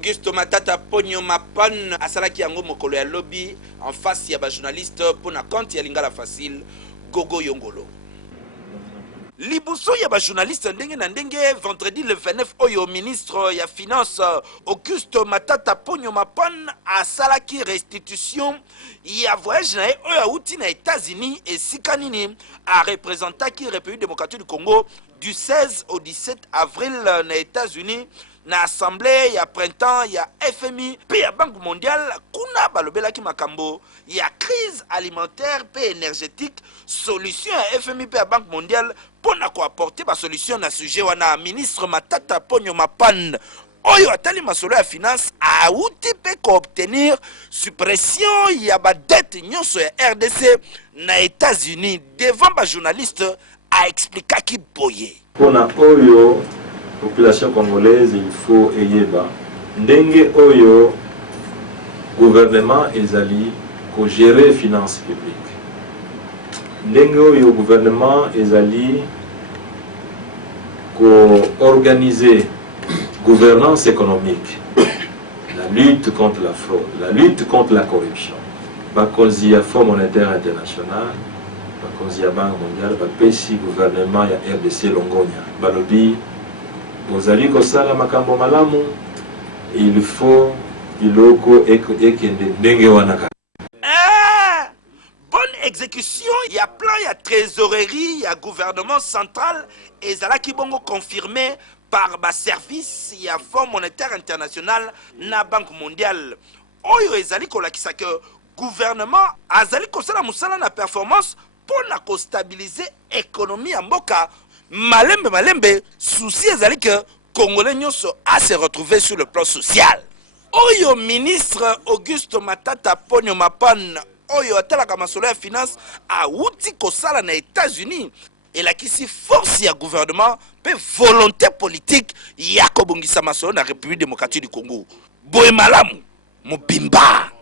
Auguste Matata Ponyo Mapan asalaki yango mokolo ya lobby en face ya ba journaliste pour na compte ya Lingala Facile Gogo Yongolo. Liboso ya ba journaliste ndenge na ndenge vendredi le 29 oyo ministre ya finance Auguste Matata Ponyo Mapan asalaki restitution ya voyage na oyo auti na États-Unis et sikanini a représenté qui République démocratique du Congo du 16 au 17 avril na États-Unis na assemblée ya printemps ya FMI pe ya Banque mondiale kuna balobelaki makambo ya crise alimentaire pe énergétique solution ya FMI pe ya Banque mondiale pour ko apporter ba solution na sujet wana ministre Matata Ponyo Mapan oyo atali masolo ya finance a outi pe ko obtenir suppression ya ba dette nyonso ya RDC na États-Unis devant ba journaliste a expliqué ki boye pona oyo population congolaise il faut eyeba ndenge oyo gouvernement ezali ko gérer finance publique ndenge oyo gouvernement ezali ko organiser gouvernance économique, la lutte contre la fraude, la lutte contre la corruption. Bakonzi ya Fonds monétaire international, bakonzi ya Banque mondiale, bapesi gouvernement ya RDC Longonia. Balobi bozali kosala makambo malamu, il faut iloko ekende ndenge wanaka. Bonne exécution, il y a plan, il y a trésorerie, il y a gouvernement central et zalaki bongo confirmé par ma service, il y a Fonds monétaire international na Banque mondiale. Oyo ezali kolakisa que gouvernement azali kosala musala na performance pour na stabiliser économie en mboka. Malembe souci ezali que Congolais nyonso a se retrouver sur le plan social. Oyo ministre Auguste Matata Ponyo Mapan oyo atalaka masolo ya finance a outi kosala na États-Unis et la kisi force ya gouvernement pe volonté politique ya kobongisa masolo na République démocratique du Congo. Boye malamu mobimba.